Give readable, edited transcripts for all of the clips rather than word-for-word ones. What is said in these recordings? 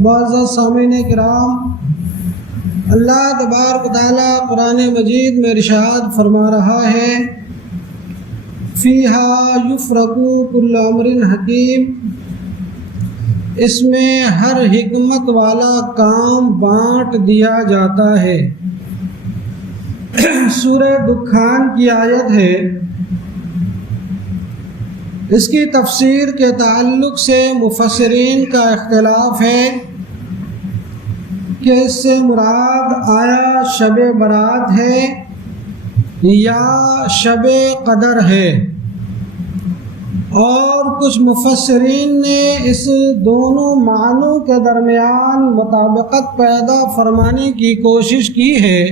معزز سامعین کرام، اللہ تبارک و تعالیٰ قرآن مجید میں ارشاد فرما رہا ہے فیہا یفرق کل امر حکیم، اس میں ہر حکمت والا کام بانٹ دیا جاتا ہے۔ سورہ دخان کی آیت ہے۔ اس کی تفسیر کے تعلق سے مفسرین کا اختلاف ہے کہ اس سے مراد آیا شب برات ہے یا شب قدر ہے، اور کچھ مفسرین نے اس دونوں معنوں کے درمیان مطابقت پیدا فرمانے کی کوشش کی ہے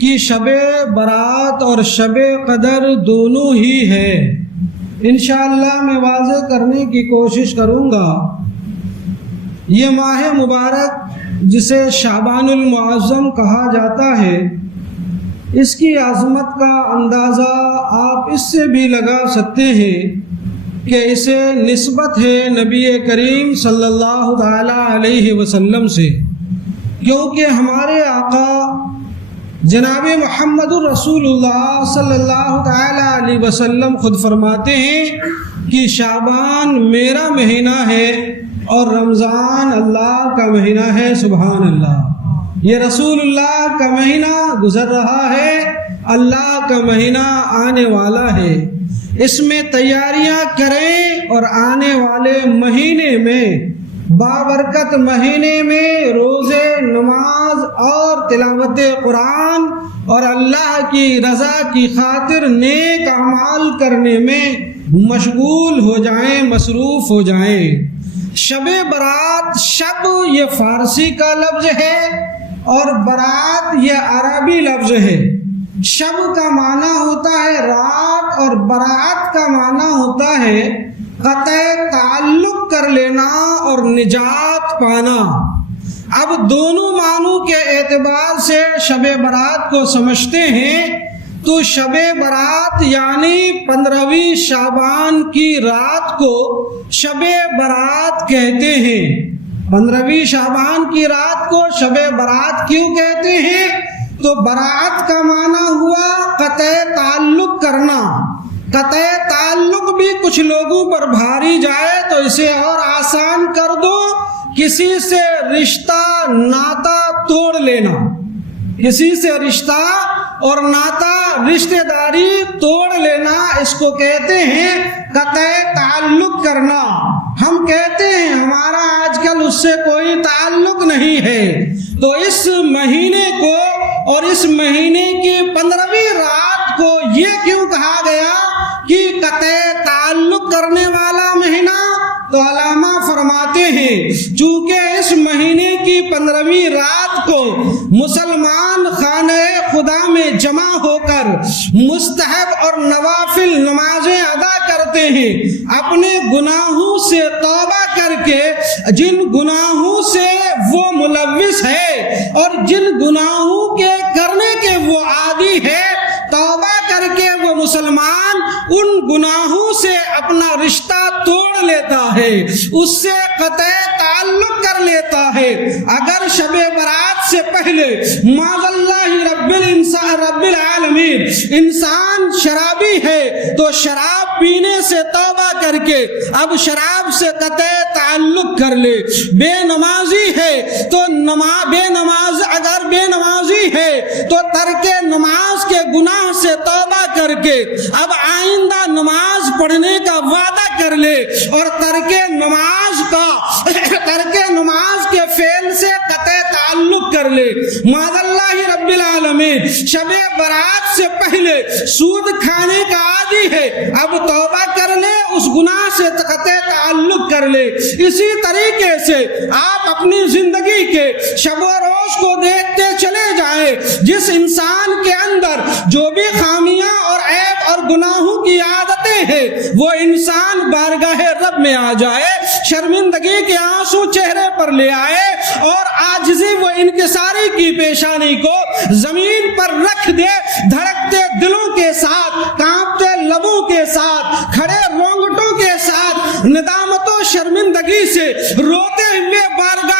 کہ شب برات اور شب قدر دونوں ہی ہے۔ انشاءاللہ میں واضح کرنے کی کوشش کروں گا۔ یہ ماہ مبارک جسے شعبان المعظم کہا جاتا ہے، اس کی عظمت کا اندازہ آپ اس سے بھی لگا سکتے ہیں کہ اسے نسبت ہے نبی کریم صلی اللہ تعالی علیہ وسلم سے، کیونکہ ہمارے آقا جناب محمد الرسول اللہ صلی اللہ تعالی علیہ وسلم خود فرماتے ہیں کہ شعبان میرا مہینہ ہے اور رمضان اللہ کا مہینہ ہے۔ سبحان اللہ، یہ رسول اللہ کا مہینہ گزر رہا ہے، اللہ کا مہینہ آنے والا ہے۔ اس میں تیاریاں کریں اور آنے والے مہینے میں، بابرکت مہینے میں روزے، نماز اور تلاوت قرآن اور اللہ کی رضا کی خاطر نیک اعمال کرنے میں مشغول ہو جائیں، مصروف ہو جائیں۔ شب برات، شب یہ فارسی کا لفظ ہے اور برات یہ عربی لفظ ہے۔ شب کا معنی ہوتا ہے رات اور برات کا معنی ہوتا ہے قطع تعلق کر لینا اور نجات پانا۔ اب دونوں معنوں کے اعتبار سے شب برات کو سمجھتے ہیں تو شب برات یعنی 15ویں شعبان کی رات کو شب برات کہتے ہیں۔ 15ویں شعبان کی رات کو شب برات کیوں کہتے ہیں؟ تو برات کا معنی ہوا قطع تعلق کرنا۔ قطع تعلق بھی کچھ لوگوں پر بھاری جائے تو اسے اور آسان کر دو، کسی سے رشتہ ناتا توڑ لینا، کسی سے رشتہ اور ناتا رشتہ داری توڑ لینا، اس کو کہتے ہیں قطع تعلق کرنا۔ ہم کہتے ہیں ہمارا آج کل اس سے کوئی تعلق نہیں ہے، تو اس مہینے کو اور اس مہینے کی 15ویں رات کو یہ کیوں کہا گیا کہ قطع تعلق کرنے والا مہینہ؟ تو علامہ فرماتے ہیں چونکہ اس مہینے کی 15ویں رات کو مسلمان خانہ خدا میں جمع ہو کر مستحب اور نوافل نمازیں ادا کرتے ہیں، اپنے گناہوں سے توبہ کر کے، جن گناہوں سے وہ ملوث ہے اور جن گناہوں کے کرنے کے وہ عادی ہے، توبہ کر کے وہ مسلمان ان گناہوں سے اپنا رشتہ توڑ لیتا ہے، اس سے قطع تعلق کر لیتا ہے۔ اگر شب برات سے پہلے معاذ اللہ رب العالمین انسان شرابی ہے تو شراب پینے سے توبہ کر کے اب شراب سے قطع تعلق کر لے۔ بے نمازی ہے تو اگر بے نمازی ہے تو ترک نماز کے گناہ سے توبہ کر کے اب آئندہ نماز پڑھنے کا وعدہ کر لے، اور ترک نماز کے فعل سے قطع تعلق کر لے۔ معاذ اللہ رب العالمین شب برات سے پہلے سود کھانے کا عادی ہے، اب توبہ کر لے، اس گناہ سے قطع تعلق کر لے۔ اسی طریقے سے آپ اپنی زندگی کے شب و روز کو دیکھتے چلے جائیں، جس انسان کے اندر جو بھی خامیاں اور عیب اور گناہوں کی عادتیں ہیں وہ انسان بارگاہ رب میں آ جائے، شرمندگی کے آنسو چہرے پر لے آئے اور عاجزی و انکساری کی پیشانی کو زمین پر رکھ دے، دھڑکتے دلوں کے ساتھ، کانپتے لبوں کے ساتھ، کھڑے رونگٹوں کے ساتھ، ندامت و شرمندگی سے روتے ہوئے بارگاہ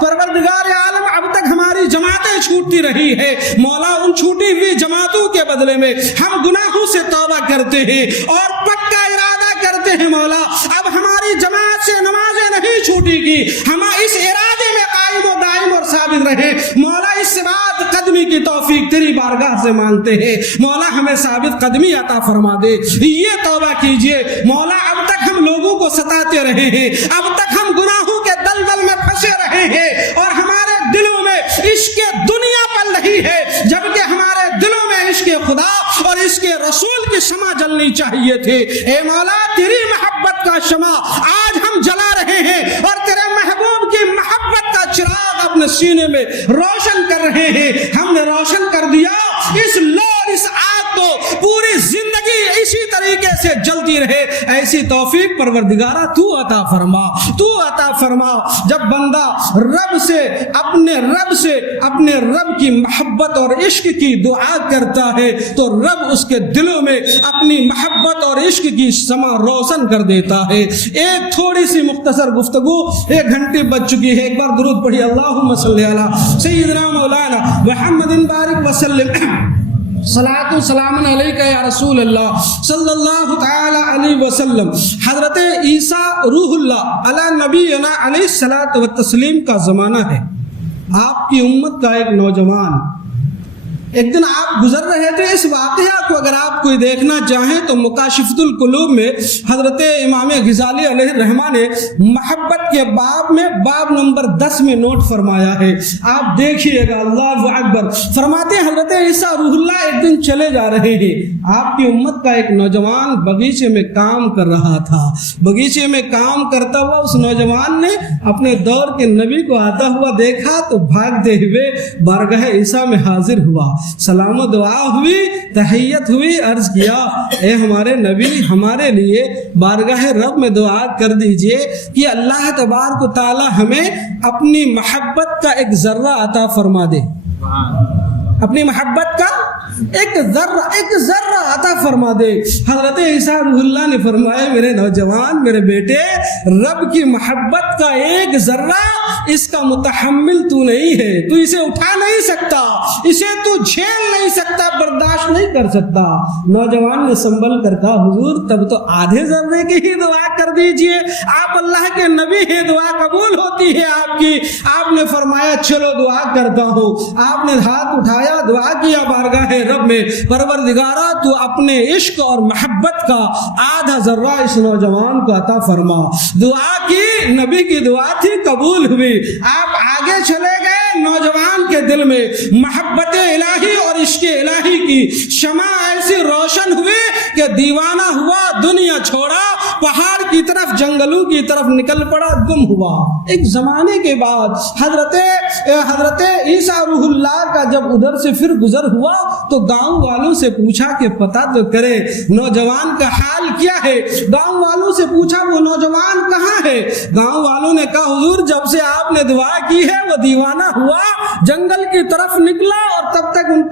پروردگار عالم اب تک ہماری جماعتیں چھوٹتی رہی ہے، مولا ان چھوٹی ہوئی جماعتوں کے بدلے میں ہم گناہوں سے توبہ کرتے ہیں اور پکا ارادہ کرتے ہیں مولا اب ہماری جماعت سے نمازیں نہیں چھوٹی گی، ہم اس ارادے میں قائم و دائم اور ثابت رہیں مولا۔ اس بات قدمی کی توفیق تیری بارگاہ سے مانگتے ہیں مولا، ہمیں ثابت قدمی عطا فرما دے۔ یہ توبہ کیجئے مولا، اب تک ہم لوگوں کو ستاتے رہے ہیں، اب تک ہم گناہوں کے دلدل میں پھنسے رہے ہیں اور ہمارے دلوں میں عشق دنیا پل رہی ہے، جبکہ ہمارے دلوں میں عشق خدا اور اس کے رسول کی شمع جلنی چاہیے تھی۔ اے مولا تیری محبت کا شمع آج ہم جلا رہے ہیں اور تیرے محبوب کی محبت کا چراغ اپنے سینے میں روشن کر رہے ہیں۔ ہم نے روشن کر دیا، اس لور اس آگ کو پوری زندگی اسی طریقے سے جلتی رہے، ایسی توفیق پروردگارہ تو عطا فرما، تو عطا فرما۔ جب بندہ رب سے اپنے رب کی محبت اور عشق کی دعا کرتا ہے تو رب اس کے دلوں میں اپنی محبت اور عشق کی شمع روشن کر دیتا ہے۔ ایک تھوڑی سی مختصر گفتگو، 1 گھنٹے بج چکی ہے، ایک بار درود پڑھی، اللہم صلی علی سیدنا مولانا محمد بارک وسلم، صلاۃ و سلام علیکہ یا رسول اللہ صلی اللہ تعالی علیہ وسلم۔ حضرت عیسیٰ روح اللہ علی نبینا علیہ الصلاۃ والتسلیم کا زمانہ ہے۔ آپ کی امت کا ایک نوجوان، ایک دن آپ گزر رہے تھے، اس واقعہ کو اگر آپ کوئی دیکھنا چاہیں تو مکاشفۃ القلوب میں حضرت امام غزالی علیہ الرحمہ نے محبت کے باب میں باب نمبر 10 میں نوٹ فرمایا ہے، آپ دیکھیے گا۔ اللہ اکبر۔ فرماتے ہیں حضرت عیسیٰ روح اللہ ایک دن چلے جا رہے ہیں، آپ کی امت کا ایک نوجوان باغیچے میں کام کر رہا تھا۔ باغیچے میں کام کرتا ہوا اس نوجوان نے اپنے دور کے نبی کو آتا ہوا دیکھا تو بھاگتے ہوئے بارگاہ عیسیٰ میں حاضر ہوا، سلام و دعا ہوئی، تحیت ہوئی، عرض کیا اے ہمارے نبی ہمارے لیے بارگاہ رب میں دعا کر دیجئے کہ اللہ تبارک و تعالی ہمیں اپنی محبت کا ایک ذرہ عطا فرما دے، اپنی محبت کا ایک ذرہ عطا فرما دے۔ حضرت عیسیٰ روح اللہ نے فرمایا میرے نوجوان، میرے بیٹے، رب کی محبت کا ایک ذرہ اس کا متحمل تو نہیں ہے، تو اسے اٹھا نہیں سکتا، اسے تو جھیل نہیں سکتا، برداشت نہیں کر سکتا۔ نوجوان نے سنبھل کر کہا حضور تب تو آدھے ذرے کی ہی دعا کر دیجئے، آپ اللہ کے نبی ہیں، دعا قبول ہوتی ہے آپ کی۔ آپ نے فرمایا چلو دعا کرتا ہوں۔ آپ نے ہاتھ اٹھایا، دعا کیا بارگاہ رب میں، پروردگارہ تو اپنے عشق اور محبت کا آدھا ذرہ اس نوجوان کو عطا فرما۔ دعا کی، نبی کی دعا تھی، قبول ہوئی۔ آپ آگے چلے گئے، نوجوان کے دل میں محبت الہی اور عشق الہی کی شمع ایسی روشن ہوئی کہ دیوانہ ہوا، دنیا چھوڑا، پہاڑ کی طرف، جنگلوں کی طرف نکل پڑا، گم ہوا۔ ایک زمانے کے بعد حضرت عیسیٰ روح اللہ کا جب ادھر سے پھر گزر ہوا تو گاؤں والوں سے پوچھا کہ پتہ تو کرے نوجوان کا حال کیا ہے۔ گاؤں والوں سے پوچھا وہ نوجوان کہاں ہے؟ گاؤں والوں نے کہا حضور جب سے آپ نے دعا کی ہے وہ دیوانہ ہوا، جنگل کی طرف نکلا اور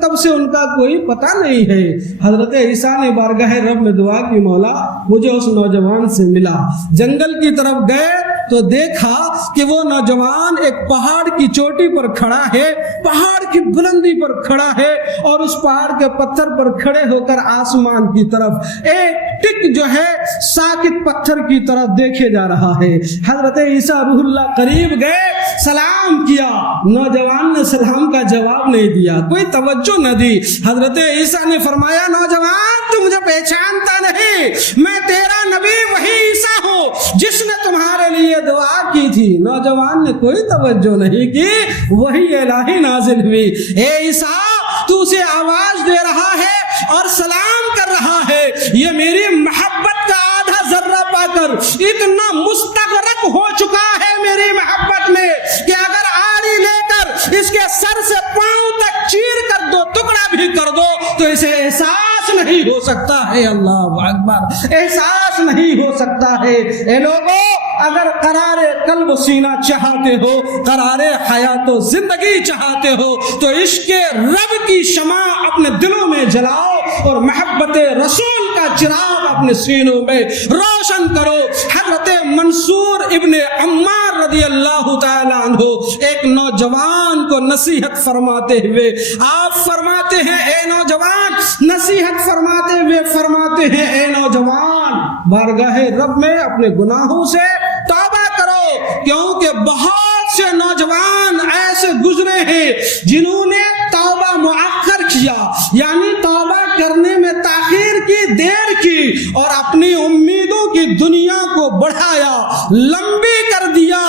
تب سے ان کا کوئی پتہ نہیں ہے۔ حضرت عیسیٰ نے بارگاہ رب میں دعا کی مولا مجھے اس نوجوان سے ملا۔ جنگل کی طرف گئے تو دیکھا کہ وہ نوجوان ایک پہاڑ کی چوٹی پر کھڑا ہے، پہاڑ کی بلندی پر کھڑا ہے اور اس پہاڑ کے پتھر پر کھڑے ہو کر آسمان کی طرف ایک ٹک جو ہے ساکت پتھر کی طرف دیکھے جا رہا ہے۔ حضرت عیسیٰ روح اللہ قریب گئے، سلام کیا، نوجوان نے سلام کا جواب نہیں دیا، کوئی توجہ نہ دی۔ حضرت عیسیٰ نے فرمایا نوجوان تو مجھے پہچانتا نہیں، میں تیرا نبی وہی عیسیٰ ہوں جس نے تمہارے لیے دعا کی تھی۔ نوجوان نے کوئی توجہ نہیں کی، وہی الہی نازل ہوئی، اے عیسیٰ تو اسے آواز دے رہا ہے اور سلام کر رہا ہے، یہ میری محبت کا آدھا ذرہ پا کر اتنا مستغرق ہو چکا ہے میری محبت میں کہ اگر آڑی لے کر اس کے سر سے پاؤں تک چیر کر دو، ٹکڑا بھی کر دو تو اسے احساس نہیں ہو سکتا ہے۔ اللہ اکبر، احساس نہیں ہو سکتا ہے۔ اے لوگوں اگر قرار قلب و سینہ چاہتے ہو، قرار حیات و زندگی چاہتے ہو تو عشق رب کی شمع اپنے دلوں میں جلاؤ اور محبت رسول کا چراغ اپنے سینوں میں روشن کرو۔ حضرت منصور ابن عمار رضی اللہ تعالیٰ عنہ ایک نوجوان کو نصیحت فرماتے ہوئے آپ فرماتے ہیں اے نوجوان، نصیحت فرماتے ہوئے فرماتے ہیں اے نوجوان، بارگاہ رب میں اپنے گناہوں سے توبہ کرو، کیونکہ بہت سے نوجوان ایسے گزرے ہیں جنہوں نے توبہ مؤخر کیا، یعنی توبہ کرنے میں تاخیر کی، دیر کی، اور اپنی امیدوں کی دنیا کو بڑھایا، لمبی کر دیا،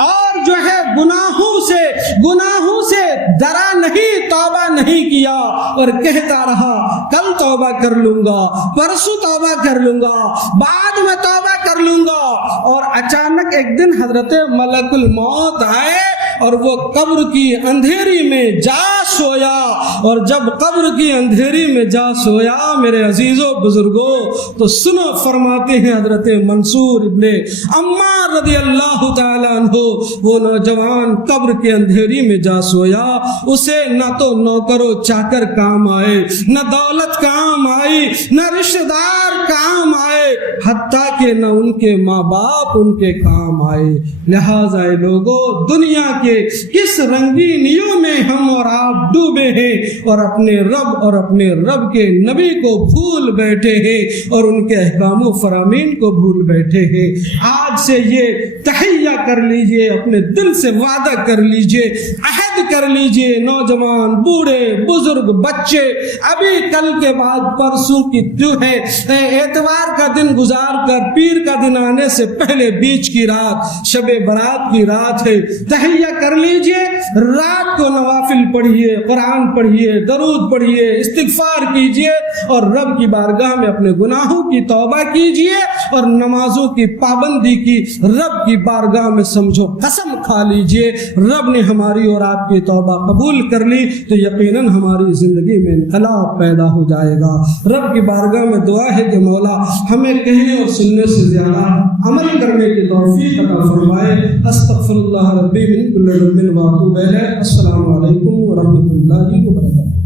اور جو ہے گناہوں سے ڈرا نہیں، توبہ نہیں کیا، اور کہتا رہا کل توبہ کر لوں گا، پرسوں توبہ کر لوں گا، بعد میں توبہ کر لوں گا، اور اچانک ایک دن حضرت ملک الموت آئے اور وہ قبر کی اندھیری میں جا سویا، اور جب قبر کی اندھیری میں جا سویا میرے عزیزوں بزرگوں تو سنو، فرماتے ہیں حضرت منصور ابن عمار رضی اللہ تعالیٰ عنہ، وہ نوجوان قبر کے اندھیری میں جا سویا، اسے نہ تو نوکر و چاکر کام آئے، نہ دولت کام آئی، نہ رشتہ دار کام آئے، حتیٰ کہ نہ ان کے ماں باپ ان کے کام آئے۔ لہٰذا اے لوگوں، دنیا کے کس رنگینیوں میں ہم اور آپ ڈوبے ہیں، اور اپنے رب کے نبی کو بھول بیٹھے ہیں، اور ان کے احکام و فرامین کو بھول بیٹھے ہیں۔ آج سے یہ تحیہ کر لیجئے، اپنے دل سے وعدہ کر لیجئے، عہد کر لیجئے، نوجوان، بوڑھے، بزرگ، بچے، ابھی کل کے بعد پرسوں کی جو ہے اتوار کا دن گزار کر پیر کا دن آنے سے پہلے بیچ کی رات، شب برات کی رات ہے، تحیہ کر لیجئے، رات کو نوافل پڑھیے، قرآن پڑھیے، درود پڑھیے، استغفار کیجئے، اور رب کی بارگاہ میں اپنے گناہوں کی توبہ کیجئے، اور نمازوں کی پابندی کی رب کی بارگاہ میں سمجھو قسم کھا لیجئے، رب نے ہماری اور آپ کی توبہ قبول کر لی تو یقیناً ہماری زندگی میں انقلاب پیدا ہو جائے گا۔ رب کی بارگاہ میں دعا ہے کہ مولا ہمیں کہنے اور سننے سے زیادہ عمل کرنے کی توفیق عطا فرمائے۔ استغفر اللہ ربی من کل ذنب و اتوب الیہ۔ السلام علیکم ورحمۃ اللہ وبرکاتہ۔